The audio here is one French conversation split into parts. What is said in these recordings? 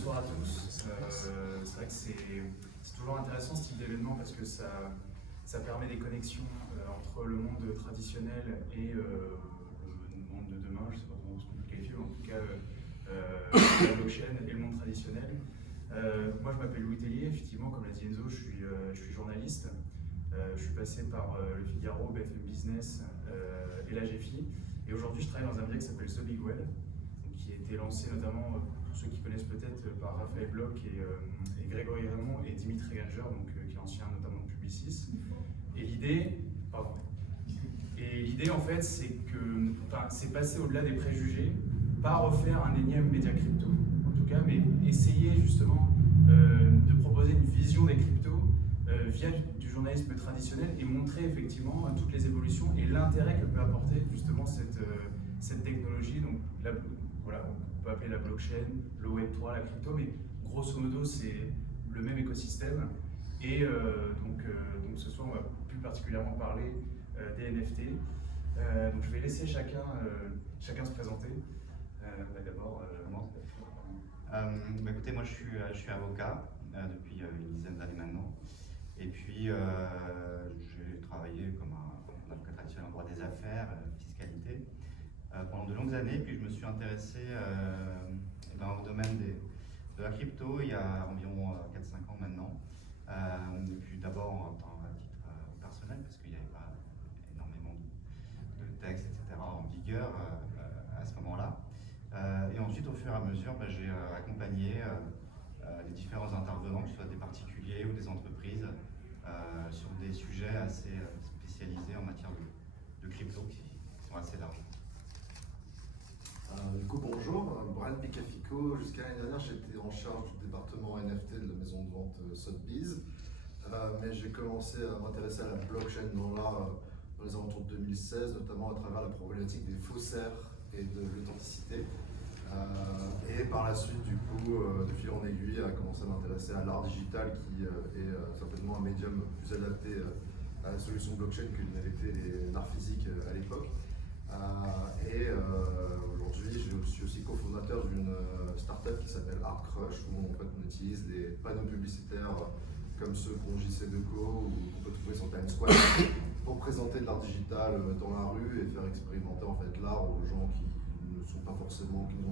bonsoir à tous. C'est vrai que c'est toujours intéressant ce type d'événement parce que ça permet des connexions entre le monde traditionnel et le monde de demain. Je ne sais pas comment on peut le qualifier, mais en tout cas la blockchain et le monde traditionnel. Moi, je m'appelle Louis Tellier. Effectivement, comme l'a dit Enzo, je suis journaliste. Je suis passé par Le Figaro, BFM Business et la GFI. Et aujourd'hui, je travaille dans un média qui s'appelle The Big Well, qui a été lancé notamment, pour ceux qui connaissent peut-être, par Raphaël Bloch et Grégory Raymond et Dimitri Ganger, qui est ancien notamment de Publicis. Et l'idée, en fait, c'est passer au-delà des préjugés, pas refaire un énième média crypto, en tout cas, mais essayer justement de proposer une vision des cryptos via du journalisme traditionnel et montrer effectivement toutes les évolutions et l'intérêt que peut apporter justement cette technologie. Donc là, voilà, on peut appeler la blockchain, le Web3, la crypto, mais grosso modo c'est le même écosystème. Et donc ce soir on va plus particulièrement parler des NFT. Donc je vais laisser chacun se présenter. D'abord, écoutez, moi je suis avocat depuis une dizaine d'années maintenant. Et puis j'ai travaillé comme un avocat traditionnel en droit des affaires, fiscalité, pendant de longues années. Puis je me suis intéressé au domaine de la crypto il y a environ 4-5 ans maintenant. Et puis d'abord à titre personnel, parce qu'il n'y avait pas énormément de textes, etc. en vigueur à ce moment-là. Et ensuite, au fur et à mesure, j'ai accompagné les différents intervenants, que ce soit des particuliers ou des entreprises, sur des sujets assez spécialisés en matière de crypto qui sont assez larges. Du coup, bonjour, Brian Picafico. Jusqu'à l'année dernière, j'étais en charge du département NFT de la maison de vente Sotheby's. Mais j'ai commencé à m'intéresser à la blockchain dans les alentours de 2016, notamment à travers la problématique des faussaires et de l'authenticité. Et par la suite, du coup, de fil en aiguille, à commencer à m'intéresser à l'art digital qui est certainement un médium plus adapté à la solution blockchain que n'avaient été l'art physique à l'époque. Aujourd'hui, je suis aussi cofondateur d'une startup qui s'appelle Art Crush, où en fait, on utilise des panneaux publicitaires comme ceux qu'ont JC Deco ou qu'on peut trouver sur Times Square pour présenter de l'art digital dans la rue et faire expérimenter en fait l'art aux gens qui n'ont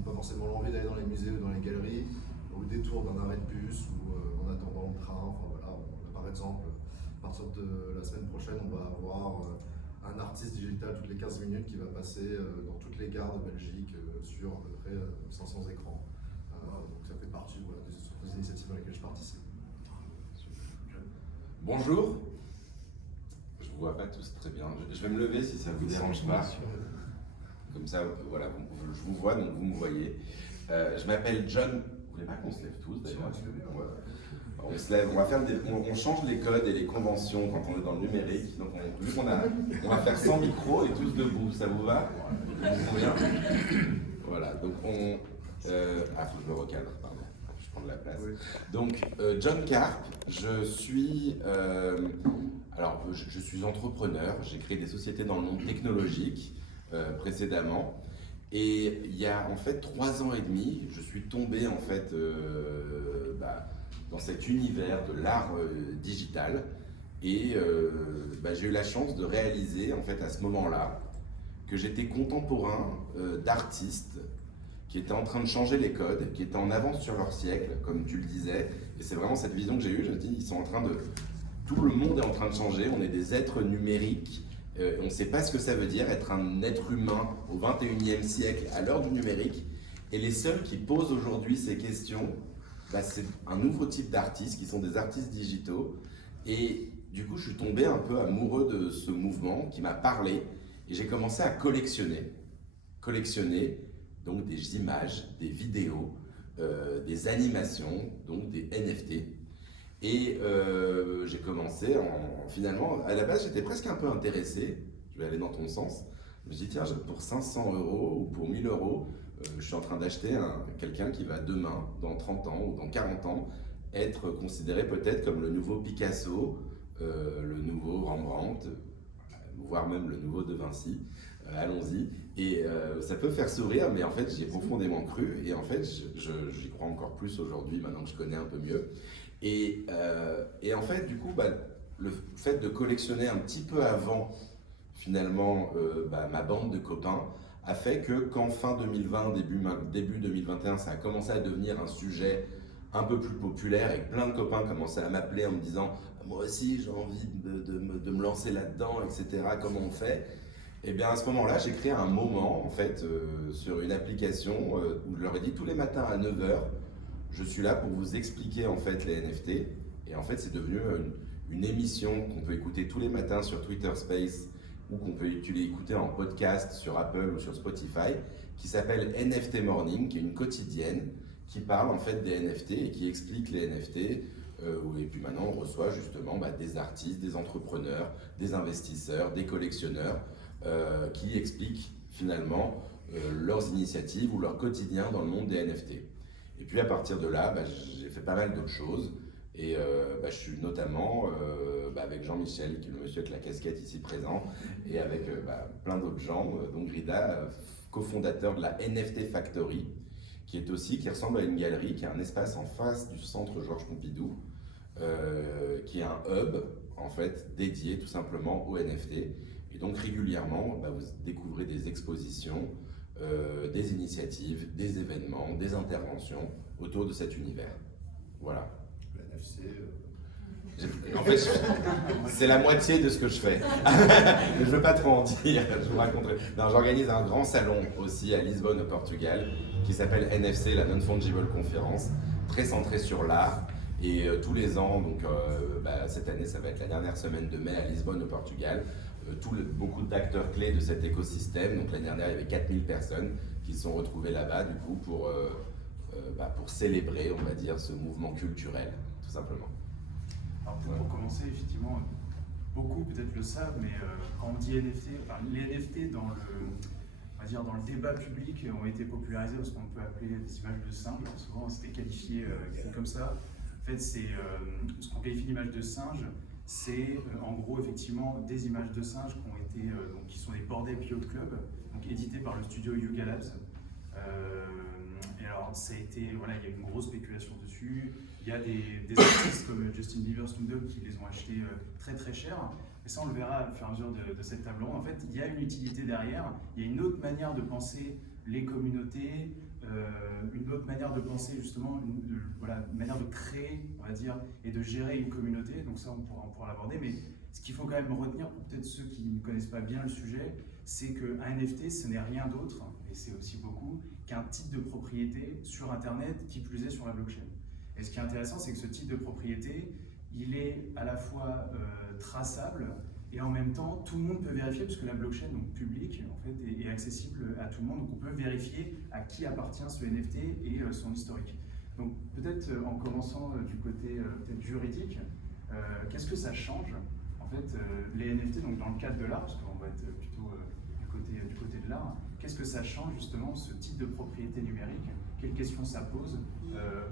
pas forcément l'envie d'aller dans les musées ou dans les galeries, au détour d'un arrêt de bus ou en attendant le train. Enfin, voilà, par exemple, à partir de la semaine prochaine, on va avoir un artiste digital toutes les 15 minutes qui va passer dans toutes les gares de Belgique sur à peu près 500 écrans. Donc ça fait partie des initiatives dans lesquelles je participe. Bonjour, je vous vois pas tous très bien. Je vais me lever si ça vous dérange pas. Comme ça, voilà, je vous vois, donc vous me voyez. Je m'appelle John. Vous voulez pas qu'on se lève tous d'ailleurs? On se lève, on change les codes et les conventions quand on est dans le numérique. Donc vu qu'on on va faire 100 micros et tous debout, ça vous va? Vous convient? Voilà, donc faut que je me recadre, pardon. Je prends de la place. Oui. Donc John Karp, je suis entrepreneur. J'ai créé des sociétés dans le monde technologique précédemment. Et il y a en fait 3 ans et demi, je suis tombé en fait dans cet univers de l'art digital et j'ai eu la chance de réaliser en fait à ce moment-là que j'étais contemporain d'artistes qui étaient en train de changer les codes, qui étaient en avance sur leur siècle, comme tu le disais. Et c'est vraiment cette vision que j'ai eue. Je me dis, tout le monde est en train de changer. On est des êtres numériques. On ne sait pas ce que ça veut dire être un être humain au 21e siècle à l'heure du numérique. Et les seuls qui posent aujourd'hui ces questions, c'est un nouveau type d'artistes qui sont des artistes digitaux. Et du coup, je suis tombé un peu amoureux de ce mouvement qui m'a parlé. Et j'ai commencé à collectionner donc des images, des vidéos, des animations, donc des NFT. Et j'ai commencé, finalement, à la base j'étais presque un peu intéressé, je vais aller dans ton sens. Je me dis tiens, pour 500 € ou pour 1000 €, je suis en train d'acheter quelqu'un qui va demain, dans 30 ans ou dans 40 ans, être considéré peut-être comme le nouveau Picasso, le nouveau Rembrandt, voire même le nouveau De Vinci. Allons-y. Et ça peut faire sourire, mais en fait, j'y ai profondément cru. Et en fait, j'y crois encore plus aujourd'hui, maintenant que je connais un peu mieux. Et en fait, du coup, le fait de collectionner un petit peu avant, finalement, ma bande de copains, a fait que quand fin 2020, début 2021, ça a commencé à devenir un sujet un peu plus populaire et que plein de copains commençaient à m'appeler en me disant « Moi aussi, j'ai envie de me lancer là-dedans, etc. Comment on fait ?» Et bien à ce moment-là, j'ai créé un moment en fait sur une application où je leur ai dit tous les matins à 9h, je suis là pour vous expliquer en fait les NFT. Et en fait, c'est devenu une émission qu'on peut écouter tous les matins sur Twitter Space ou qu'on peut écouter en podcast sur Apple ou sur Spotify, qui s'appelle NFT Morning, qui est une quotidienne qui parle en fait des NFT et qui explique les NFT. Et puis maintenant, on reçoit justement des artistes, des entrepreneurs, des investisseurs, des collectionneurs qui expliquent finalement leurs initiatives ou leur quotidien dans le monde des NFT. Et puis à partir de là, j'ai fait pas mal d'autres choses. Et je suis notamment avec Jean-Michel, qui est le monsieur avec la casquette ici présent, et avec plein d'autres gens, dont Grida, cofondateur de la NFT Factory, qui ressemble à une galerie, qui a un espace en face du centre Georges Pompidou, qui est un hub en fait dédié tout simplement aux NFT. Et donc régulièrement, vous découvrez des expositions, des initiatives, des événements, des interventions autour de cet univers. Voilà. Le NFC. En fait, c'est la moitié de ce que je fais. Je ne veux pas trop en dire, je vous raconterai. Non, j'organise un grand salon aussi à Lisbonne, au Portugal, qui s'appelle NFC, la Non-Fungible Conference, très centré sur l'art. Et tous les ans, donc cette année, ça va être la dernière semaine de mai à Lisbonne, au Portugal, beaucoup d'acteurs clés de cet écosystème. Donc l'année dernière, il y avait 4000 personnes qui se sont retrouvées là-bas, du coup, pour célébrer, on va dire, ce mouvement culturel, tout simplement. Alors pour commencer, effectivement, beaucoup peut-être le savent, mais quand on dit NFT, les NFT dans le débat public ont été popularisés par ce qu'on peut appeler des images de singes. Souvent, c'était qualifié comme ça. En fait, c'est ce qu'on qualifie d'image de singe, c'est en gros effectivement des images de singes qui ont été, qui sont des Bored Ape Yacht Club, donc édités par le studio Yuga Labs. Et alors, ça a été, il y a eu une grosse spéculation dessus. Il y a des artistes comme Justin Bieber, Snoop Dogg qui les ont achetés très très cher. Et ça, on le verra au fur et à mesure de cette table ronde. En fait, il y a une utilité derrière. Il y a une autre manière de penser les communautés, une autre manière de penser justement, une manière de créer, on va dire, et de gérer une communauté. Donc ça, on pourra l'aborder. Mais ce qu'il faut quand même retenir, pour peut-être ceux qui ne connaissent pas bien le sujet, c'est qu'un NFT, ce n'est rien d'autre, et c'est aussi beaucoup, qu'un titre de propriété sur Internet, qui plus est sur la blockchain. Et ce qui est intéressant, c'est que ce titre de propriété, il est à la fois traçable et en même temps, tout le monde peut vérifier, parce que la blockchain, donc publique, en fait, est accessible à tout le monde. Donc on peut vérifier à qui appartient ce NFT et son historique. Donc peut-être en commençant du côté peut-être juridique, qu'est-ce que ça change? En fait, les NFT, donc dans le cadre de l'art, parce qu'on va être plutôt du côté de l'art, qu'est-ce que ça change justement, ce type de propriété numérique? Quelles questions ça pose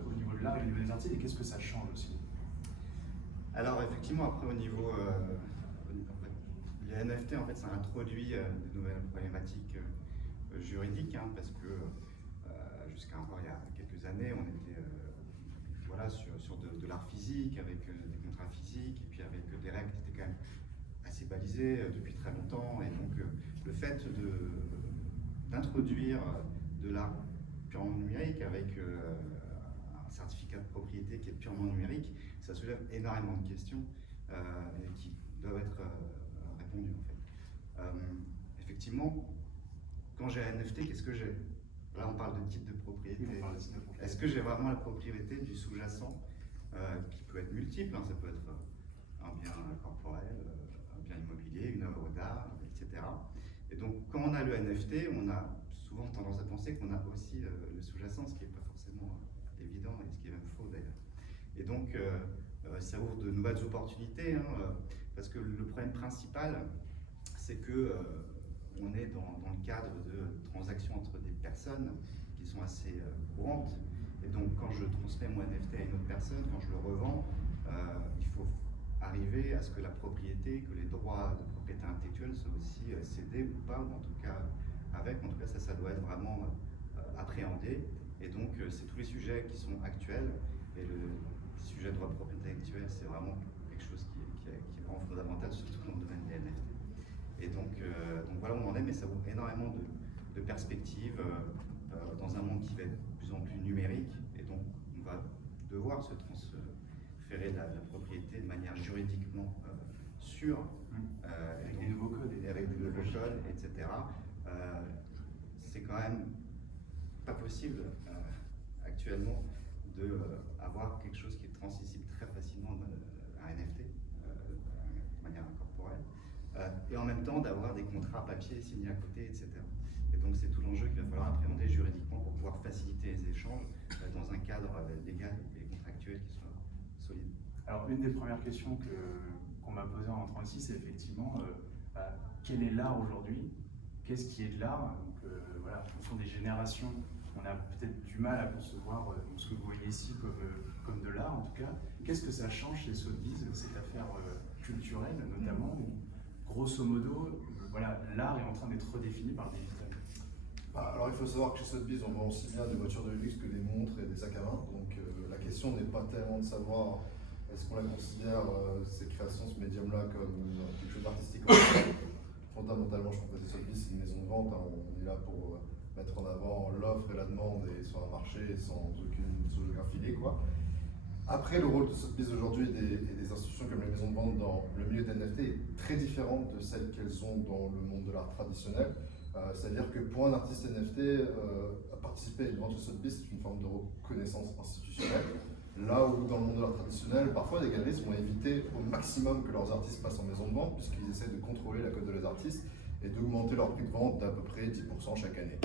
au niveau de l'art et au niveau des artistes, et qu'est-ce que ça change aussi? Alors effectivement, après au niveau les NFT, en fait, ça introduit de nouvelles problématiques juridiques, parce que jusqu'à encore il y a quelques années, on était sur de l'art physique, avec des contrats physiques, et puis avec des règles qui étaient quand même assez balisées depuis très longtemps. Et donc le fait d'introduire de l'art purement numérique avec un certificat de propriété qui est purement numérique, ça soulève énormément de questions qui doivent être répondues en fait. Effectivement, quand j'ai un NFT, qu'est-ce que j'ai? Là, on parle de titre de propriété. Est-ce que j'ai vraiment la propriété du sous-jacent qui peut être multiple, ça peut être un bien corporel, un bien immobilier, une œuvre d'art, etc. Et donc, quand on a le NFT, on a souvent tendance à penser qu'on a aussi le sous-jacent, ce qui n'est pas forcément évident et ce qui est même faux d'ailleurs. Et donc, ça ouvre de nouvelles opportunités, parce que le problème principal, c'est que on est dans le cadre de transactions entre des personnes qui sont assez courantes. Et donc, quand je transmets mon NFT à une autre personne, quand je le revends, il faut arriver à ce que la propriété, que les droits de propriété intellectuelle soient aussi cédés ou pas, ou en tout cas avec. En tout cas, ça doit être vraiment appréhendé. Et donc, c'est tous les sujets qui sont actuels. Et le sujet de droit de propriété actuel, c'est vraiment quelque chose qui est vraiment fondamental, surtout dans le domaine des NFT. Et donc voilà où on en est, mais ça ouvre énormément de perspectives dans un monde qui va être de plus en plus numérique. Et donc, on va devoir se transférer la propriété de manière juridiquement sûre, Avec des nouveaux codes. et avec des nouveaux codes, etc. C'est quand même pas possible actuellement d'avoir quelque chose qui est transmissible très facilement à un NFT de manière incorporelle, et en même temps d'avoir des contrats papier signés à côté, etc. Et donc c'est tout l'enjeu qu'il va falloir appréhender juridiquement pour pouvoir faciliter les échanges dans un cadre légal et contractuel qui soit solide. Alors, une des premières questions qu'on m'a posées en entrant ici, c'est effectivement quel est l'art aujourd'hui? Qu'est-ce qui est de l'art? Donc, voilà, en fonction des générations, on a peut-être du mal à concevoir ce que vous voyez ici comme de l'art, en tout cas. Qu'est-ce que ça change chez Sotheby's, cette affaire culturelle, notamment, où, grosso modo, voilà, l'art est en train d'être redéfini par le digital? Alors il faut savoir que chez Sotheby's, on vend aussi bien des voitures de luxe que des montres et des sacs à main. Donc la question n'est pas tellement de savoir est-ce qu'on la considère, ces créations, ce médium-là, comme quelque chose d'artistique. Fondamentalement, je trouve que Sotheby's, c'est une maison de vente. Hein. On est là pour mettre en avant l'offre et la demande et sur un marché sans aucun filet, quoi. Après, le rôle de Sotheby's aujourd'hui et des institutions comme les maisons de vente dans le milieu des NFT est très différent de celle qu'elles ont dans le monde de l'art traditionnel. C'est-à-dire que pour un artiste NFT, participer à une vente chez Sotheby's, c'est une forme de reconnaissance institutionnelle. Là où dans le monde de l'art traditionnel, parfois des galeristes vont éviter au maximum que leurs artistes passent en maison de vente, puisqu'ils essaient de contrôler la cote de leurs artistes et d'augmenter leur prix de vente d'à peu près 10% chaque année.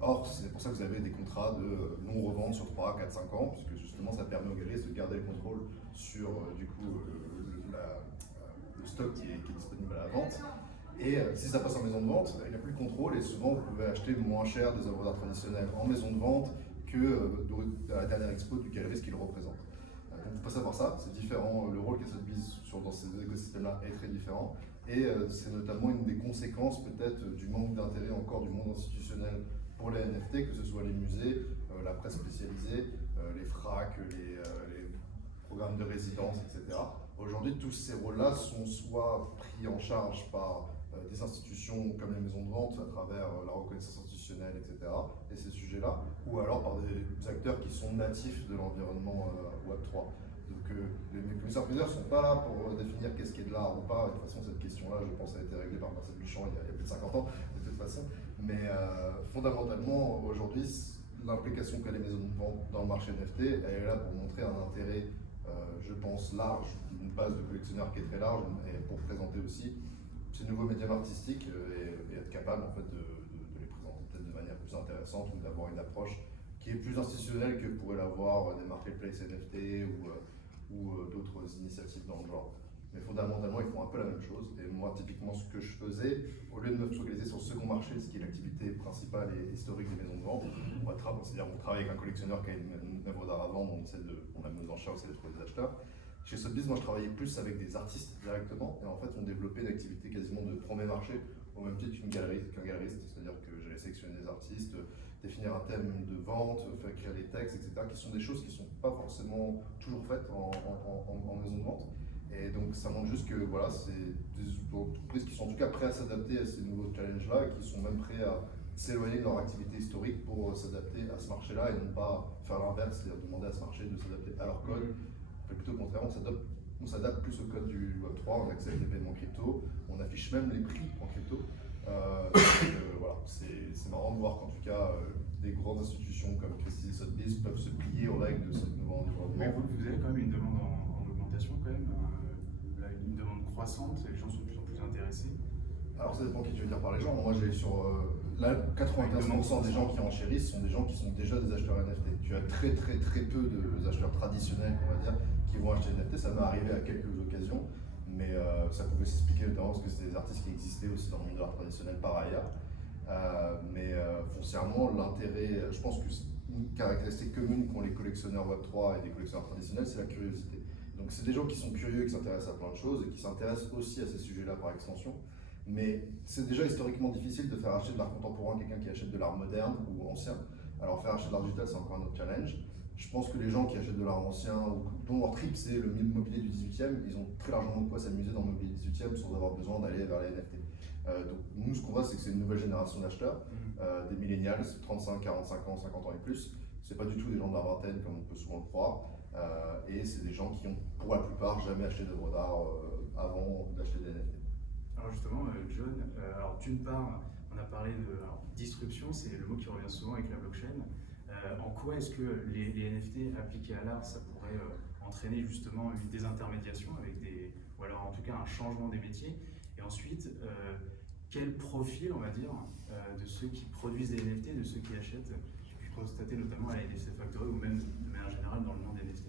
Or, c'est pour ça que vous avez des contrats de non-revente sur 3, 4, 5 ans, puisque justement ça permet aux galeristes de garder le contrôle sur le stock qui est disponible à la vente. Et si ça passe en maison de vente, il n'y a plus de contrôle et souvent vous pouvez acheter moins cher des œuvres d'art traditionnelles en maison de vente que à la dernière expo du galeriste qui le représente. Donc il faut pas savoir ça, c'est différent, le rôle qu'a Sotheby's dans ces écosystèmes-là est très différent. Et c'est notamment une des conséquences peut-être du manque d'intérêt encore du monde institutionnel pour les NFT, que ce soit les musées, la presse spécialisée, les FRAC, les programmes de résidence, etc. Aujourd'hui, tous ces rôles-là sont soit pris en charge par des institutions comme les maisons de vente à travers la reconnaissance institutionnelle, etc. et ces sujets-là, ou alors par des acteurs qui sont natifs de l'environnement Web3. Donc les commissaires-priseurs ne sont pas là pour définir qu'est-ce qui est de l'art ou pas. De toute façon, cette question-là, je pense, a été réglée par Marcel Duchamp il y a plus de 50 ans, de toute façon. Mais fondamentalement, aujourd'hui, l'implication qu'a les maisons de vente dans le marché NFT, elle est là pour montrer un intérêt, je pense, large, une base de collectionneurs qui est très large, et pour présenter aussi ces nouveaux médias artistiques et être capable en fait, de les présenter peut-être de manière plus intéressante ou d'avoir une approche qui est plus institutionnelle que pourraient l'avoir des marketplaces NFT ou d'autres initiatives dans le genre. Mais fondamentalement, ils font un peu la même chose. Et moi, typiquement, ce que je faisais, au lieu de me focaliser sur le second marché, ce qui est l'activité principale et historique des maisons de vente, c'est-à-dire on travaille avec un collectionneur qui a une œuvre d'art à vendre, on a mis aux enchères, on essaie de trouver des acheteurs. Chez Sotheby's, moi, je travaillais plus avec des artistes directement, et en fait, on développait une activité quasiment de premier marché, au même titre qu'un galeriste, c'est-à-dire que j'allais sélectionner des artistes, définir un thème de vente, faire écrire des textes, etc., qui sont des choses qui ne sont pas forcément toujours faites en maison de vente. Et donc ça montre juste que voilà, c'est des entreprises qui sont en tout cas prêtes à s'adapter à ces nouveaux challenges-là et qui sont même prêts à s'éloigner de leur activité historique pour s'adapter à ce marché-là et non pas faire l'inverse, c'est-à-dire demander à ce marché de s'adapter à leur code. Mais plutôt au contraire, on s'adapte plus au code du Web3, on accepte les paiements crypto, on affiche même les prix en crypto. Voilà, c'est marrant de voir qu'en tout cas, des grandes institutions comme Christie's et Sotheby's peuvent se plier aux règles de ce nouveau environnement. Mais vous avez quand même une demande en augmentation quand même, une demande croissante, et les gens sont de plus en plus intéressés. Alors ça dépend qui tu veux dire par les gens. Moi j'ai sur là 95% des gens qui enchérissent sont des gens qui sont déjà des acheteurs NFT. Tu as très peu de acheteurs traditionnels, on va dire, qui vont acheter NFT. Ça m'est arrivé à quelques occasions, mais ça pouvait s'expliquer notamment parce que c'est des artistes qui existaient aussi dans le monde de l'art traditionnel par ailleurs. Mais foncièrement, l'intérêt, je pense que une caractéristique commune qu'ont les collectionneurs Web3 et des collectionneurs traditionnels, c'est la curiosité. Donc c'est des gens qui sont curieux, qui s'intéressent à plein de choses et qui s'intéressent aussi à ces sujets-là par extension. Mais c'est déjà historiquement difficile de faire acheter de l'art contemporain quelqu'un qui achète de l'art moderne ou ancien. Alors faire acheter de l'art digital, c'est encore un autre challenge. Je pense que les gens qui achètent de l'art ancien, ou dont leur trip c'est le mobilier du 18e, ils ont très largement de quoi s'amuser dans le mobilier du 18e sans avoir besoin d'aller vers les NFT. Donc nous, ce qu'on voit, c'est que c'est une nouvelle génération d'acheteurs, des millennials, 35, 45 ans, 50 ans et plus. C'est pas du tout des gens de la vingtaine comme on peut souvent le croire. Et c'est des gens qui ont, pour la plupart, jamais acheté d'œuvres d'art avant d'acheter des NFT. Alors justement, John, alors d'une part, on a parlé de disruption, c'est le mot qui revient souvent avec la blockchain. En quoi est-ce que les NFT appliqués à l'art, ça pourrait entraîner justement une désintermédiation avec ou alors en tout cas un changement des métiers? Et ensuite, quel profil, on va dire, de ceux qui produisent des NFT, de ceux qui achètent, j'ai pu constater notamment à la NFT Factory ou même de manière générale dans le monde NFT?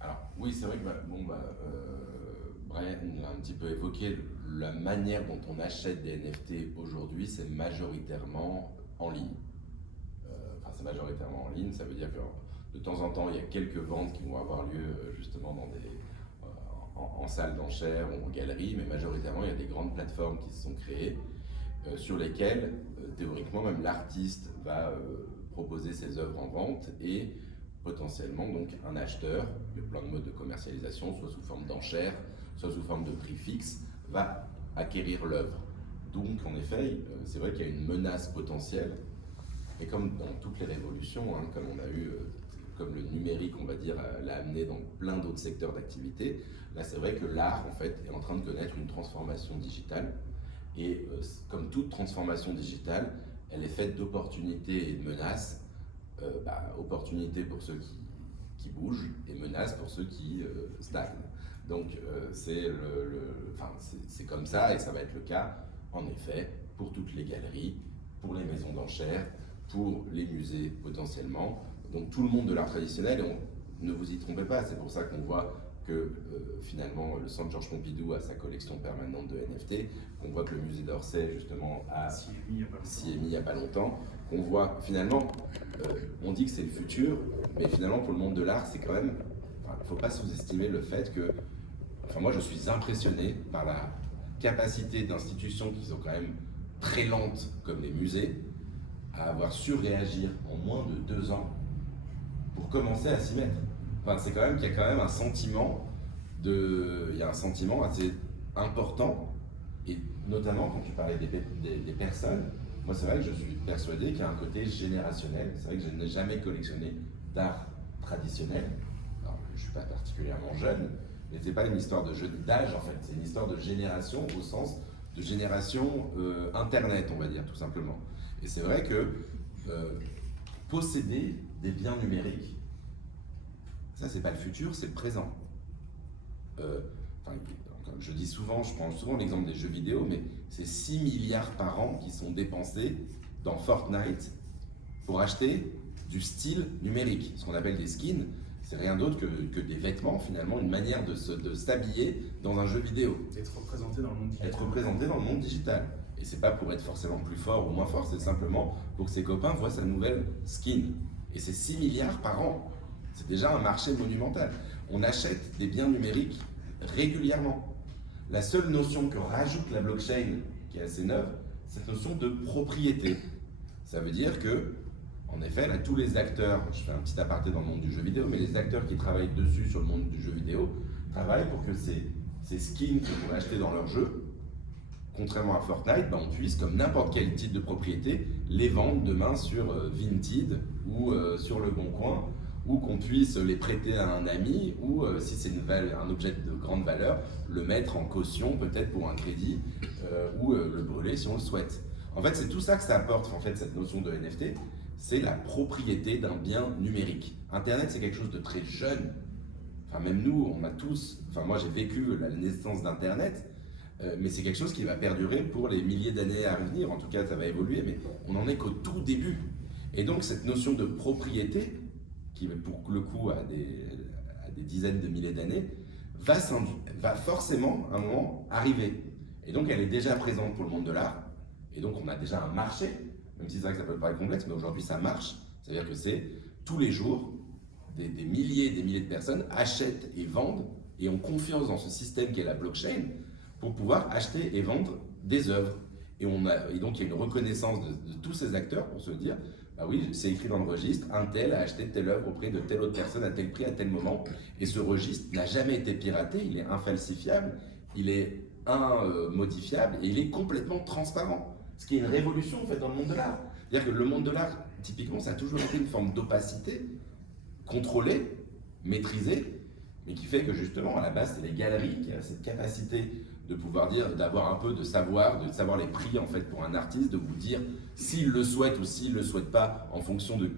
Alors oui, c'est vrai que Brian l'a un petit peu évoqué, la manière dont on achète des NFT aujourd'hui, c'est majoritairement en ligne. C'est majoritairement en ligne, ça veut dire que de temps en temps, il y a quelques ventes qui vont avoir lieu justement dans en salle d'enchères ou en galerie, mais majoritairement, il y a des grandes plateformes qui se sont créées sur lesquelles, théoriquement, même l'artiste va proposer ses œuvres en vente et potentiellement donc un acheteur, il y a plein de modes de commercialisation, soit sous forme d'enchères, soit sous forme de prix fixe, va acquérir l'œuvre. Donc en effet, c'est vrai qu'il y a une menace potentielle, et comme dans toutes les révolutions, comme on a eu, comme le numérique, on va dire, l'a amené dans plein d'autres secteurs d'activité, là c'est vrai que l'art en fait est en train de connaître une transformation digitale, et comme toute transformation digitale, elle est faite d'opportunités et de menaces. Opportunités pour ceux qui bougent et menaces pour ceux qui stagnent. Donc c'est comme ça, et ça va être le cas en effet pour toutes les galeries, pour les maisons d'enchères, pour les musées potentiellement, donc tout le monde de l'art traditionnel. Et ne vous y trompez pas, c'est pour ça qu'on voit que finalement le Centre Georges Pompidou a sa collection permanente de NFT, qu'on voit que le musée d'Orsay justement s'y est mis il n'y a pas longtemps, qu'on voit finalement, on dit que c'est le futur, mais finalement pour le monde de l'art, c'est quand même, il ne faut pas sous-estimer le fait que, moi je suis impressionné par la capacité d'institutions qui sont quand même très lentes comme les musées, à avoir su réagir en moins de 2 ans pour commencer à s'y mettre. C'est quand même qu'il y a quand même un sentiment assez important, et notamment quand tu parlais des personnes, moi c'est vrai que je suis persuadé qu'il y a un côté générationnel. C'est vrai que je n'ai jamais collectionné d'art traditionnel. Alors, je ne suis pas particulièrement jeune, mais c'est pas une histoire d'âge en fait, c'est une histoire de génération au sens de génération internet, on va dire tout simplement. Et c'est vrai que posséder des biens numériques, ça c'est pas le futur, c'est le présent. Je dis souvent, je prends souvent l'exemple des jeux vidéo, mais c'est 6 milliards par an qui sont dépensés dans Fortnite pour acheter du style numérique. Ce qu'on appelle des skins, c'est rien d'autre que des vêtements, finalement, une manière de s'habiller dans un jeu vidéo. Être représenté dans le monde digital. Être représenté dans le monde digital. Et c'est pas pour être forcément plus fort ou moins fort, c'est simplement pour que ses copains voient sa nouvelle skin. Et c'est 6 milliards par an. C'est déjà un marché monumental. On achète des biens numériques régulièrement. La seule notion que rajoute la blockchain, qui est assez neuve, c'est cette notion de propriété. Ça veut dire que, en effet, là, tous les acteurs, je fais un petit aparté dans le monde du jeu vidéo, mais les acteurs qui travaillent dessus sur le monde du jeu vidéo travaillent pour que ces skins qu'ils vont acheter dans leur jeu, contrairement à Fortnite, on puisse, comme n'importe quel type de propriété, les vendre demain sur Vinted ou sur Le Bon Coin, ou qu'on puisse les prêter à un ami, ou si c'est un objet de grande valeur, le mettre en caution peut-être pour un crédit, ou le brûler si on le souhaite. En fait, c'est tout ça que ça apporte, en fait, cette notion de NFT, c'est la propriété d'un bien numérique. Internet, c'est quelque chose de très jeune. Même nous, on a tous, moi j'ai vécu la naissance d'Internet, mais c'est quelque chose qui va perdurer pour les milliers d'années à venir. En tout cas, ça va évoluer, mais on n'en est qu'au tout début. Et donc, cette notion de propriété, qui pour le coup a des dizaines de milliers d'années, va forcément à un moment arriver. Et donc, elle est déjà présente pour le monde de l'art. Et donc, on a déjà un marché, même si c'est vrai que ça peut paraître complexe, mais aujourd'hui, ça marche. C'est-à-dire que c'est tous les jours, des milliers et des milliers de personnes achètent et vendent et ont confiance dans ce système qui est la blockchain pour pouvoir acheter et vendre des œuvres. Et donc il y a une reconnaissance de tous ces acteurs pour se dire, bah oui, c'est écrit dans le registre, un tel a acheté telle œuvre auprès de telle autre personne à tel prix, à tel moment. Et ce registre n'a jamais été piraté, il est infalsifiable, il est immodifiable et il est complètement transparent. Ce qui est une révolution en fait dans le monde de l'art. C'est-à-dire que le monde de l'art, typiquement, ça a toujours été une forme d'opacité, contrôlée, maîtrisée, mais qui fait que justement, à la base, c'est les galeries qui ont cette capacité de pouvoir dire, d'avoir un peu de savoir les prix en fait pour un artiste, de vous dire s'il le souhaite ou s'il le souhaite pas, en fonction de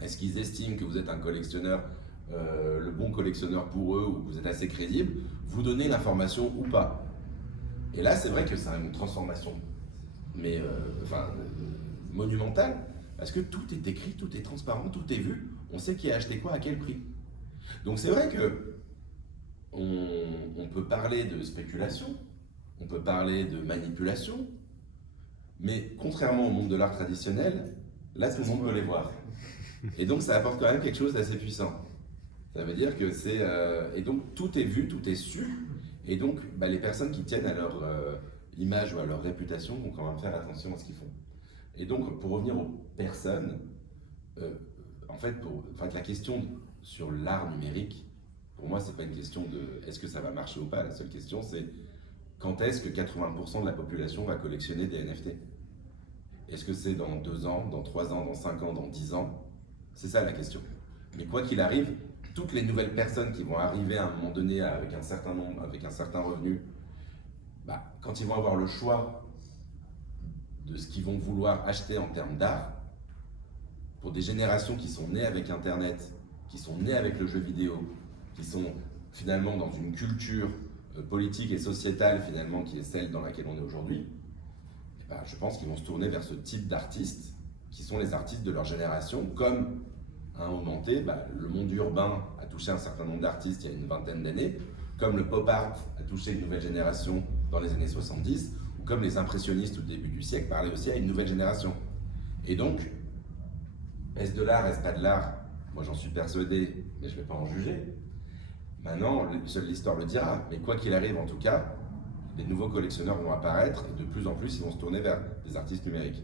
est-ce qu'ils estiment que vous êtes un collectionneur, le bon collectionneur pour eux, ou que vous êtes assez crédible, vous donner l'information ou pas. Et là, c'est vrai que c'est une transformation, mais monumentale, parce que tout est écrit, tout est transparent, tout est vu, on sait qui a acheté quoi à quel prix. Donc c'est vrai que on peut parler de spéculation, on peut parler de manipulation, mais contrairement au monde de l'art traditionnel, là tout le monde peut les voir. Et donc ça apporte quand même quelque chose d'assez puissant. Ça veut dire que c'est... et donc tout est vu, tout est su, et donc les personnes qui tiennent à leur image ou à leur réputation vont quand même faire attention à ce qu'ils font. Et donc pour revenir aux personnes, en fait la question sur l'art numérique, pour moi, c'est pas une question de est-ce que ça va marcher ou pas. La seule question, c'est quand est-ce que 80% de la population va collectionner des NFT? Est-ce que c'est dans 2 ans, dans 3 ans, dans 5 ans, dans 10 ans? C'est ça la question. Mais quoi qu'il arrive, toutes les nouvelles personnes qui vont arriver à un moment donné avec un certain nombre, avec un certain revenu, quand ils vont avoir le choix de ce qu'ils vont vouloir acheter en termes d'art, pour des générations qui sont nées avec Internet, qui sont nées avec le jeu vidéo, qui sont finalement dans une culture politique et sociétale finalement qui est celle dans laquelle on est aujourd'hui, je pense qu'ils vont se tourner vers ce type d'artistes qui sont les artistes de leur génération, comme à un moment T, le monde urbain a touché un certain nombre d'artistes il y a une vingtaine d'années, comme le pop art a touché une nouvelle génération dans les années 70, ou comme les impressionnistes au début du siècle parlaient aussi à une nouvelle génération. Et donc, est-ce de l'art, est-ce pas de l'art? Moi j'en suis persuadé, mais je ne vais pas en juger. Maintenant, seule l'histoire le dira, mais quoi qu'il arrive en tout cas, des nouveaux collectionneurs vont apparaître et de plus en plus ils vont se tourner vers des artistes numériques.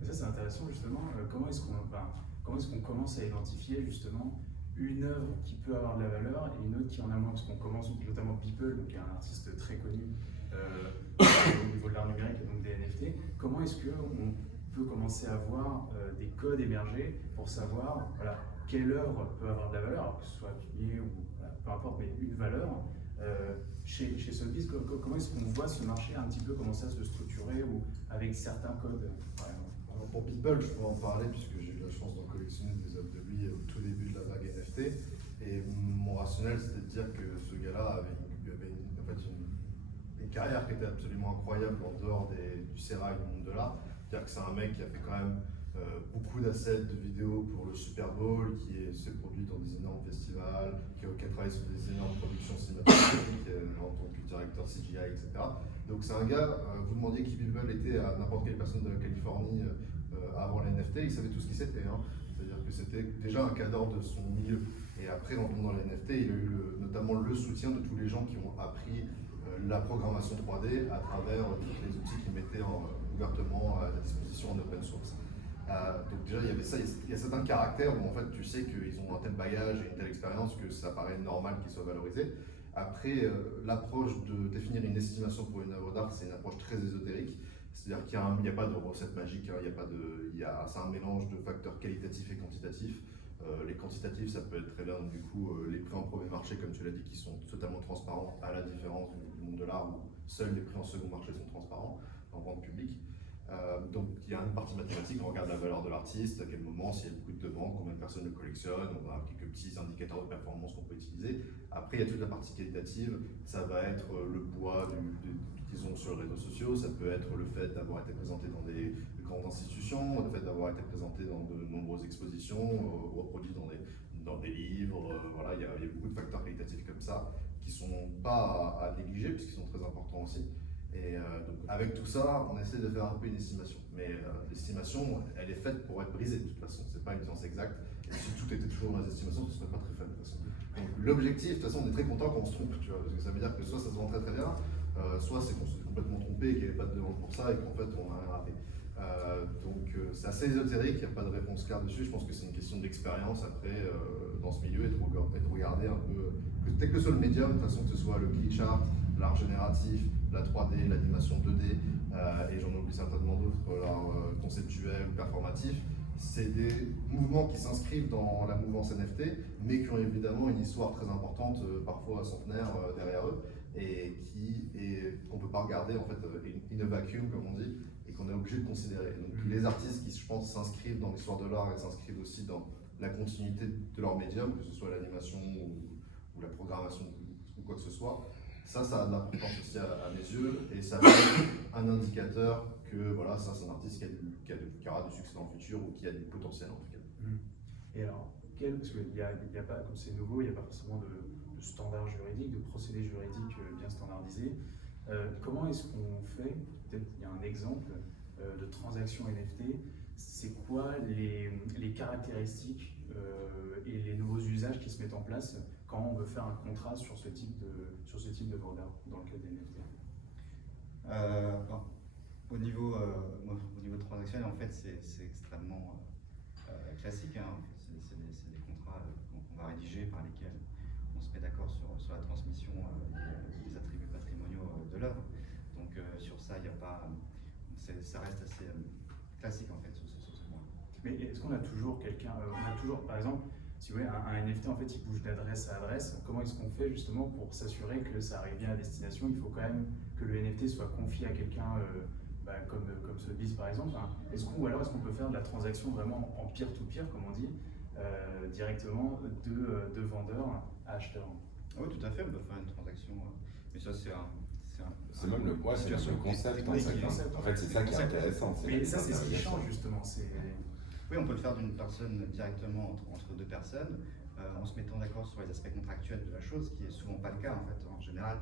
Et ça c'est intéressant justement, comment est-ce qu'on commence à identifier justement une œuvre qui peut avoir de la valeur et une autre qui en a moins, parce qu'on commence notamment Beeple, qui est un artiste très connu au niveau de l'art numérique et donc des NFT, comment est-ce qu'on peut commencer à voir des codes émerger pour savoir quelle œuvre peut avoir de la valeur, que ce soit pilier ou peu importe, mais une valeur. Chez Sotheby's, comment est-ce qu'on voit ce marché un petit peu commencer à se structurer ou avec certains codes? Alors pour Beeple, je peux en parler puisque j'ai eu la chance d'en collectionner des œuvres de lui au tout début de la vague NFT. Et mon rationnel, c'était de dire que ce gars-là avait une carrière qui était absolument incroyable en dehors du sérail du monde de l'art. C'est-à-dire que c'est un mec qui a fait quand même beaucoup d'assets de vidéos pour le Super Bowl, qui s'est produit dans des énormes festivals, qui a travaillé sur des énormes productions cinématographiques en tant que directeur CGI, etc. Donc c'est un gars, vous demandiez qui Beeple était à n'importe quelle personne de la Californie avant les NFT, il savait tout ce qui c'était. C'est-à-dire que c'était déjà un cadre de son milieu. Et après, en tombant dans les NFT, il a eu notamment le soutien de tous les gens qui ont appris la programmation 3D à travers tous les outils qu'ils mettaient ouvertement à la disposition en open source. Donc déjà il y avait ça, il y a certains caractères où en fait tu sais qu'ils ont un tel bagage et une telle expérience que ça paraît normal qu'ils soient valorisés. Après, l'approche de définir une estimation pour une œuvre d'art, c'est une approche très ésotérique. C'est-à-dire qu'il n'y a pas de recette magique, c'est un mélange de facteurs qualitatifs et quantitatifs. Les quantitatifs, ça peut être très bien, du coup, les prix en premier marché, comme tu l'as dit, qui sont totalement transparents, à la différence du monde de l'art où seuls les prix en second marché sont transparents en vente publique. Donc il y a une partie mathématique, on regarde la valeur de l'artiste, à quel moment, s'il y a beaucoup de demandes, combien de personnes le collectionnent, on a quelques petits indicateurs de performance qu'on peut utiliser. Après il y a toute la partie qualitative, ça va être le poids qu'ils ont sur les réseaux sociaux, ça peut être le fait d'avoir été présenté dans des grandes institutions, le fait d'avoir été présenté dans de nombreuses expositions, ou reproduit dans des livres, voilà, il y a beaucoup de facteurs qualitatifs comme ça qui ne sont pas à négliger puisqu'ils sont très importants aussi. Et donc avec tout ça, on essaie de faire un peu une estimation. Mais l'estimation, elle est faite pour être brisée de toute façon. C'est pas une science exacte. Et si tout était toujours dans les estimations, ce serait pas très fun de toute façon. Donc l'objectif, de toute façon, on est très content quand on se trompe, tu vois, parce que ça veut dire que soit ça se vend très très bien, soit c'est qu'on s'est complètement trompé et qu'il n'y avait pas de demande pour ça et qu'en fait on a rien raté. C'est assez ésotérique, il n'y a pas de réponse claire dessus. Je pense que c'est une question d'expérience après dans ce milieu et de regarder un peu, quel que soit le médium, de toute façon que ce soit le glitch art, l'art génératif, la 3D, l'animation 2D, et j'en oublie certainement d'autres, l'art conceptuel ou performatif. C'est des mouvements qui s'inscrivent dans la mouvance NFT, mais qui ont évidemment une histoire très importante, parfois centenaire, derrière eux, et qu'on ne peut pas regarder en fait in a vacuum, comme on dit, et qu'on est obligé de considérer. Donc les artistes qui, je pense, s'inscrivent dans l'histoire de l'art et s'inscrivent aussi dans la continuité de leur médium, que ce soit l'animation ou la programmation ou quoi que ce soit, ça a de l'importance aussi à mes yeux, et ça va être un indicateur que voilà, ça c'est un artiste qui aura du succès dans le futur ou qui a du potentiel en tout cas. Et alors, parce qu'il n'y a pas, comme c'est nouveau, il n'y a pas forcément de standard juridique, de procédé juridique bien standardisé. Comment est-ce qu'on fait, peut-être il y a un exemple de transaction NFT, c'est quoi les caractéristiques et les nouveaux usages qui se mettent en place quand on veut faire un contrat sur ce type de vendeur dans le cas des NFT? Au niveau transactionnel, en fait, c'est extrêmement classique. Hein. C'est des contrats qu'on va rédiger par lesquels on se met d'accord sur la transmission des attributs patrimoniaux de l'œuvre. Donc sur ça, il n'y a pas, ça reste assez classique en fait sur ce point. Mais est-ce qu'on a toujours par exemple, si vous voulez, un NFT en fait il bouge d'adresse à adresse, comment est-ce qu'on fait justement pour s'assurer que ça arrive bien à destination? Il faut quand même que le NFT soit confié à quelqu'un comme Sotheby's par exemple. Hein. Ou alors est-ce qu'on peut faire de la transaction vraiment en peer-to-peer, comme on dit, directement de vendeur à acheteur? Oui, tout à fait, on peut faire une transaction, mais ça C'est même le concept. En fait, c'est ça qui est intéressant. Mais ça, c'est ce qui change justement. Oui, on peut le faire d'une personne directement entre deux personnes, en se mettant d'accord sur les aspects contractuels de la chose, ce qui est souvent pas le cas en fait. En général,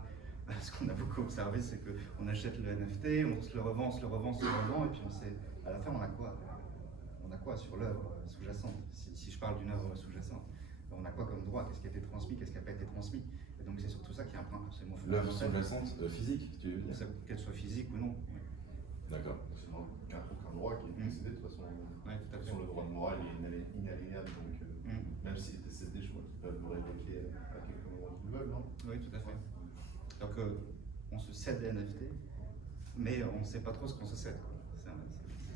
ce qu'on a beaucoup observé, c'est qu'on achète le NFT, on se le revend, et puis à la fin, on a quoi? On a quoi sur l'œuvre sous-jacente? Si je parle d'une œuvre sous-jacente, on a quoi comme droit? Qu'est-ce qui a été transmis? Qu'est-ce qui n'a pas été transmis? Et donc c'est surtout ça qui est un point absolument fondamental. L'œuvre sous-jacente physique, tu veux dire? Qu'elle soit physique ou non. D'accord. Sinon, aucun droit qui est décédé, de toute façon. Ouais, tout à fait. Le droit de morale est inaliénable, donc même s'il est décédé, je crois qu'ils peuvent le révoquer à quelques moments qu'ils veulent, non? Oui, tout à fait. Donc on se cède des NFT, mais on ne sait pas trop ce qu'on se cède.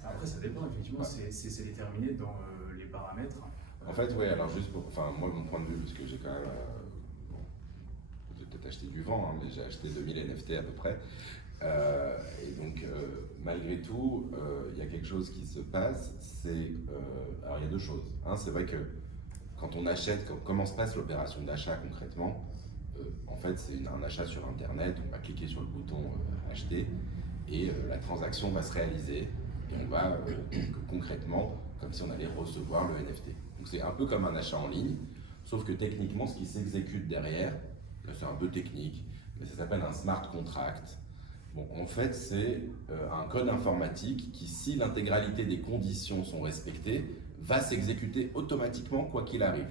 Après, ça dépend, effectivement, c'est déterminé dans les paramètres. En fait, oui, alors juste moi, mon point de vue, parce que j'ai quand même, j'ai peut-être acheté du vent, hein, mais j'ai acheté 2000 NFT à peu près. Et donc, malgré tout, il y a quelque chose qui se passe, alors il y a deux choses. Un, c'est vrai que quand on achète, comment se passe l'opération d'achat concrètement? En fait, c'est un achat sur Internet, on va cliquer sur le bouton acheter et la transaction va se réaliser et on va concrètement, comme si on allait recevoir le NFT. Donc c'est un peu comme un achat en ligne, sauf que techniquement, ce qui s'exécute derrière, c'est un peu technique, mais ça s'appelle un smart contract. Bon, en fait, c'est un code informatique qui, si l'intégralité des conditions sont respectées, va s'exécuter automatiquement quoi qu'il arrive.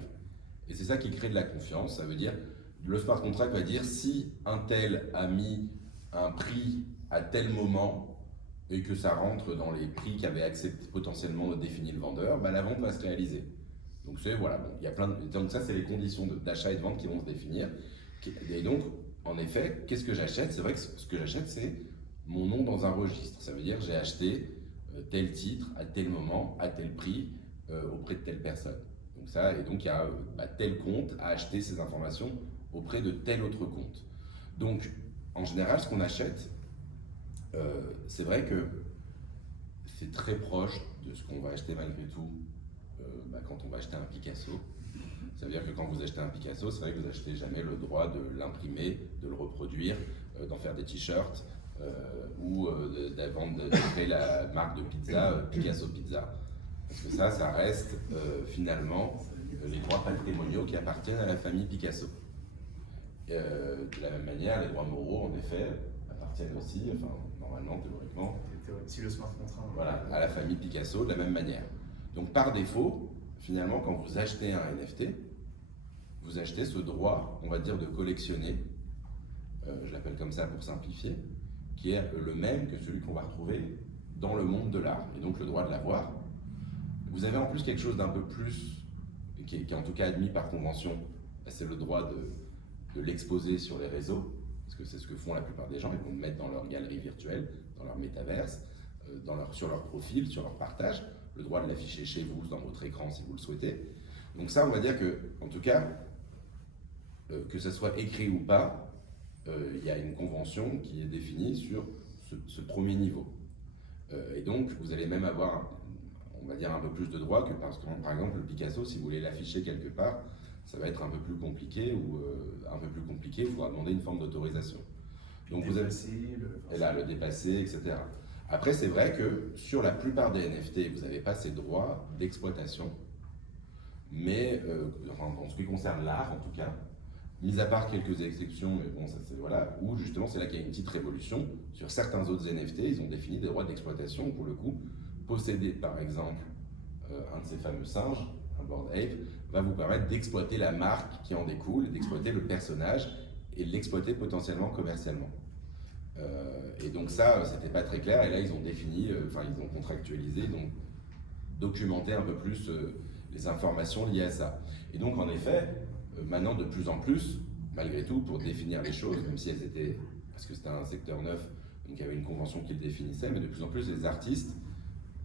Et c'est ça qui crée de la confiance. Ça veut dire, le smart contract va dire si un tel a mis un prix à tel moment et que ça rentre dans les prix qu'avait accepté potentiellement défini le vendeur, bah, la vente va se réaliser. Donc voilà, bon, il y a donc ça c'est les conditions d'achat et de vente qui vont se définir. Et donc, en effet, qu'est-ce que j'achète? C'est vrai que ce que j'achète, c'est mon nom dans un registre. Ça veut dire que j'ai acheté tel titre à tel moment, à tel prix, auprès de telle personne. Donc ça, et donc il y a tel compte à acheter ces informations auprès de tel autre compte. Donc, en général, ce qu'on achète, c'est vrai que c'est très proche de ce qu'on va acheter malgré tout quand on va acheter un Picasso. Ça veut dire que quand vous achetez un Picasso, c'est vrai que vous n'achetez jamais le droit de l'imprimer, de le reproduire, d'en faire des t-shirts ou de créer la marque de pizza Picasso Pizza. Parce que ça reste finalement les droits patrimoniaux qui appartiennent à la famille Picasso. De la même manière, les droits moraux, en effet, appartiennent aussi, enfin, normalement, théoriquement, si le smart contract, voilà, à la famille Picasso de la même manière. Donc, par défaut, finalement, quand vous achetez un NFT, vous achetez ce droit, on va dire, de collectionner je l'appelle comme ça pour simplifier, qui est le même que celui qu'on va retrouver dans le monde de l'art, et donc le droit de l'avoir. Vous avez en plus quelque chose d'un peu plus, qui est en tout cas admis par convention, c'est le droit de l'exposer sur les réseaux, parce que c'est ce que font la plupart des gens, ils vont le mettre dans leur galerie virtuelle, dans leur métaverse, sur leur profil, sur leur partage, le droit de l'afficher chez vous, dans votre écran si vous le souhaitez. Donc ça, on va dire que, en tout cas, que ce soit écrit ou pas, il y a une convention qui est définie sur ce premier niveau. Et donc, vous allez même avoir, on va dire, un peu plus de droits que parce que, par exemple, le Picasso, si vous voulez l'afficher quelque part, ça va être un peu plus compliqué, il faudra demander une forme d'autorisation. Donc vous avez le dépasser, etc. Après, c'est vrai que sur la plupart des NFT, vous n'avez pas ces droits d'exploitation, mais en ce qui concerne l'art, en tout cas, mis à part quelques exceptions, mais bon, ça c'est voilà, où justement c'est là qu'il y a une petite révolution. Sur certains autres NFT, ils ont défini des droits d'exploitation. Pour le coup, posséder par exemple un de ces fameux singes, un Bored Ape, va vous permettre d'exploiter la marque qui en découle, d'exploiter le personnage et de l'exploiter potentiellement commercialement. Et donc ça, c'était pas très clair. Et là, ils ont défini, ils ont contractualisé, ils ont documenté un peu plus les informations liées à ça. Et donc en effet, maintenant, de plus en plus, malgré tout, pour définir les choses, même si elles étaient, parce que c'était un secteur neuf, donc il y avait une convention qui le définissait, mais de plus en plus, les artistes,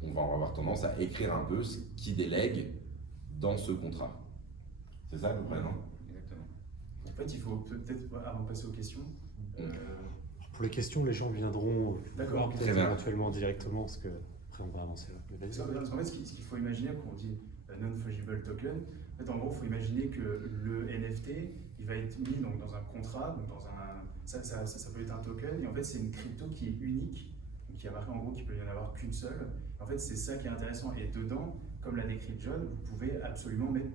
on va avoir tendance à écrire un peu ce qu'ils délèguent dans ce contrat. C'est ça à peu près, non? Exactement. En fait, il faut peut-être, avant de passer aux questions, Pour les questions, les gens viendront D'accord, peut-être éventuellement directement, parce que après on va avancer. parce qu'en fait, ce qu'il faut imaginer quand on dit non-fungible token, en fait, en gros, il faut imaginer que le NFT, il va être mis donc, dans un contrat, donc dans ça peut être un token, et en fait, c'est une crypto qui est unique, qui a marqué en gros qu'il peut y en avoir qu'une seule. En fait, c'est ça qui est intéressant. Et dedans, comme l'a décrit John, vous pouvez absolument mettre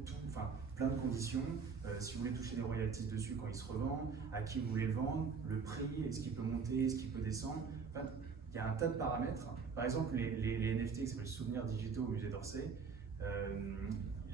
plein de conditions. Si vous voulez toucher des royalties dessus quand il se revend, à qui vous voulez le vendre, le prix, est-ce qu'il peut monter, est-ce qu'il peut descendre. Enfin, il y a un tas de paramètres. Par exemple, les NFT qui s'appellent souvenirs digitaux au musée d'Orsay,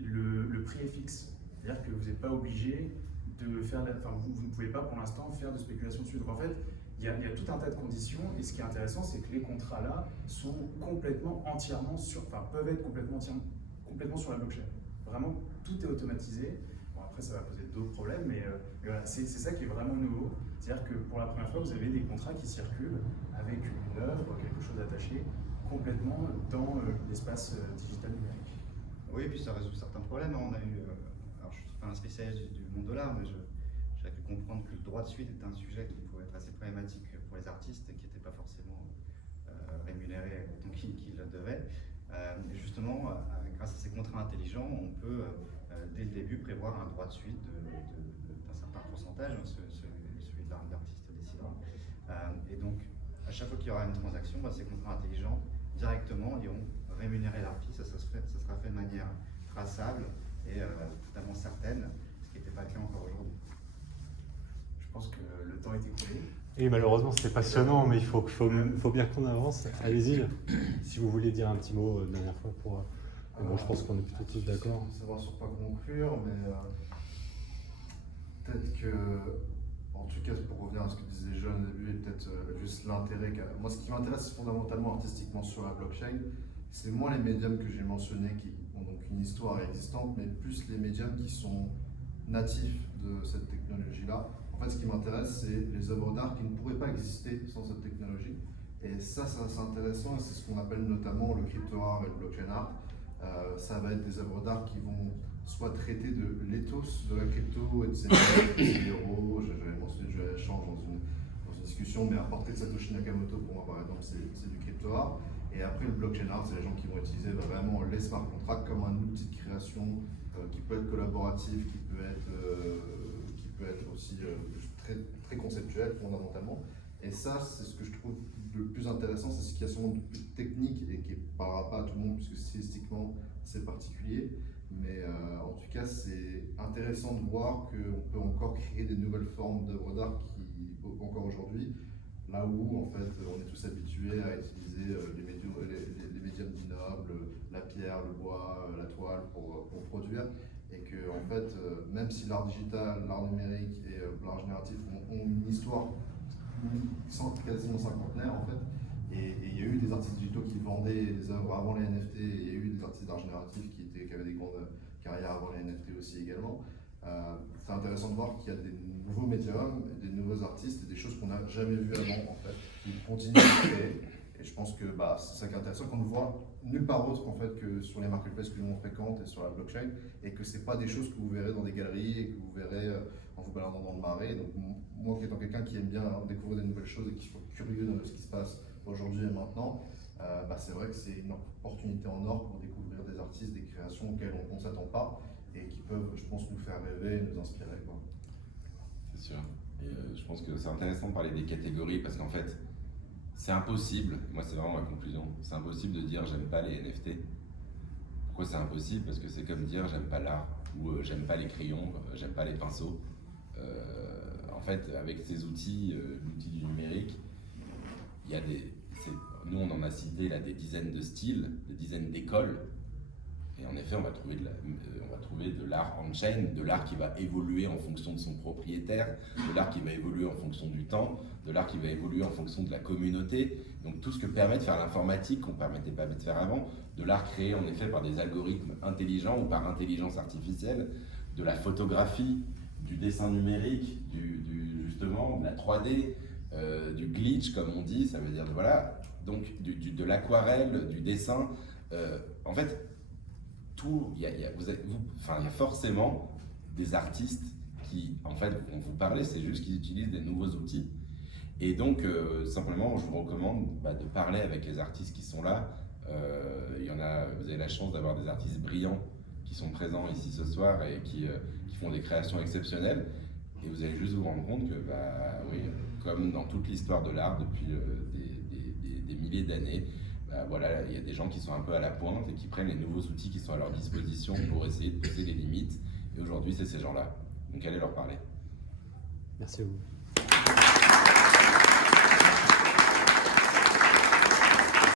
le prix est fixe. C'est-à-dire que vous n'êtes pas obligé de faire, vous ne pouvez pas pour l'instant faire de spéculation dessus. Donc en fait, il y a tout un tas de conditions, et ce qui est intéressant, c'est que les contrats-là sont peuvent être complètement sur la blockchain. Vraiment, tout est automatisé. Bon, après, ça va poser d'autres problèmes, mais voilà, c'est ça qui est vraiment nouveau. C'est-à-dire que pour la première fois, vous avez des contrats qui circulent avec une œuvre, quelque chose d'attaché, complètement dans l'espace digital numérique. Oui, et puis ça résout certains problèmes. On a eu, alors je ne suis pas un spécialiste du monde de l'art, mais j'ai pu comprendre que le droit de suite est un sujet qui pouvait être assez problématique pour les artistes et qui n'était pas forcément rémunéré autant qu'ils le devaient. Et justement, grâce à ces contrats intelligents, on peut dès le début prévoir un droit de suite d'un certain pourcentage, celui de l'artiste décidera. Et donc, à chaque fois qu'il y aura une transaction, ces contrats intelligents directement iront rémunérer l'artiste. Ça sera fait de manière traçable et totalement certaine, ce qui n'était pas le cas encore aujourd'hui. Je pense que le temps est écoulé. Et malheureusement, c'était passionnant, mais il faut bien qu'on avance. Allez-y, si vous voulez dire un petit mot la dernière fois pour. Bon, je pense qu'on est plutôt tous d'accord. Savoir sur pas conclure, mais peut-être que, en tout cas, pour revenir à ce que disait John au début, et peut-être juste l'intérêt. Moi, ce qui m'intéresse fondamentalement artistiquement sur la blockchain, c'est moins les médiums que j'ai mentionnés qui ont donc une histoire existante, mais plus les médiums qui sont natifs de cette technologie-là. En fait, ce qui m'intéresse, c'est les œuvres d'art qui ne pourraient pas exister sans cette technologie. Et ça c'est intéressant, et c'est ce qu'on appelle notamment le crypto art et le blockchain art. Ça va être des œuvres d'art qui vont soit traiter de l'éthos de la crypto et de ses héros. J'avais mentionné Joël Change dans une discussion, mais un portrait de Satoshi Nakamoto, pour moi par exemple, c'est du crypto art. Et après, le blockchain art, c'est les gens qui vont utiliser vraiment les smart contracts comme un outil de création qui peut être collaboratif, qui peut être aussi très, très conceptuel fondamentalement. Et ça, c'est ce que je trouve le plus intéressant, c'est ce qui a sûrement de plus technique et qui ne parlera pas à tout le monde puisque stylistiquement c'est particulier. Mais en tout cas, c'est intéressant de voir qu'on peut encore créer des nouvelles formes d'œuvres d'art qui, encore aujourd'hui, là où en fait on est tous habitués à utiliser les médiums dinobles, la pierre, le bois, la toile pour produire. Et que en fait, même si l'art digital, l'art numérique et l'art génératif ont une histoire quasiment cinquantenaire en fait. Et il y a eu des artistes digitaux qui vendaient des œuvres avant les NFT, et il y a eu des artistes d'art génératif qui avaient des grandes carrières avant les NFT aussi également. C'est intéressant de voir qu'il y a des nouveaux médiums, des nouveaux artistes et des choses qu'on n'a jamais vues avant en fait, qui continuent à créer. Et je pense que c'est ça qui est intéressant, qu'on ne voit nulle part autre en fait que sur les marketplaces que nous on fréquente et sur la blockchain, et que c'est pas des choses que vous verrez dans des galeries et que vous verrez en vous baladant dans le marais. Donc moi qui étant quelqu'un qui aime bien découvrir des nouvelles choses et qui soit curieux de ce qui se passe aujourd'hui et maintenant, c'est vrai que c'est une opportunité en or pour découvrir des artistes, des créations auxquelles on ne s'attend pas et qui peuvent, je pense, nous faire rêver et nous inspirer, quoi. C'est sûr. Et je pense que c'est intéressant de parler des catégories parce qu'en fait, c'est impossible, moi c'est vraiment ma conclusion, c'est impossible de dire j'aime pas les NFT. Pourquoi c'est impossible? Parce que c'est comme dire j'aime pas l'art, ou j'aime pas les crayons, j'aime pas les pinceaux. En fait, avec ces outils, l'outil du numérique, il y a nous on en a cité là des dizaines de styles, des dizaines d'écoles. Et en effet, on va trouver de l'art on-chain, de l'art qui va évoluer en fonction de son propriétaire, de l'art qui va évoluer en fonction du temps, de l'art qui va évoluer en fonction de la communauté. Donc tout ce que permet de faire l'informatique, qu'on ne permettait pas de faire avant, de l'art créé en effet par des algorithmes intelligents ou par intelligence artificielle, de la photographie, du dessin numérique, justement, de la 3D, du glitch comme on dit, ça veut dire donc de l'aquarelle, du dessin. En fait, il y a forcément des artistes qui, en fait, vont vous parler, c'est juste qu'ils utilisent des nouveaux outils. Et donc, simplement, je vous recommande de parler avec les artistes qui sont là. Vous avez la chance d'avoir des artistes brillants qui sont présents ici ce soir et qui font des créations exceptionnelles. Et vous allez juste vous rendre compte que, oui, comme dans toute l'histoire de l'art depuis des milliers d'années, il y a des gens qui sont un peu à la pointe et qui prennent les nouveaux outils qui sont à leur disposition pour essayer de pousser les limites. Et aujourd'hui, c'est ces gens-là. Donc allez leur parler. Merci à vous.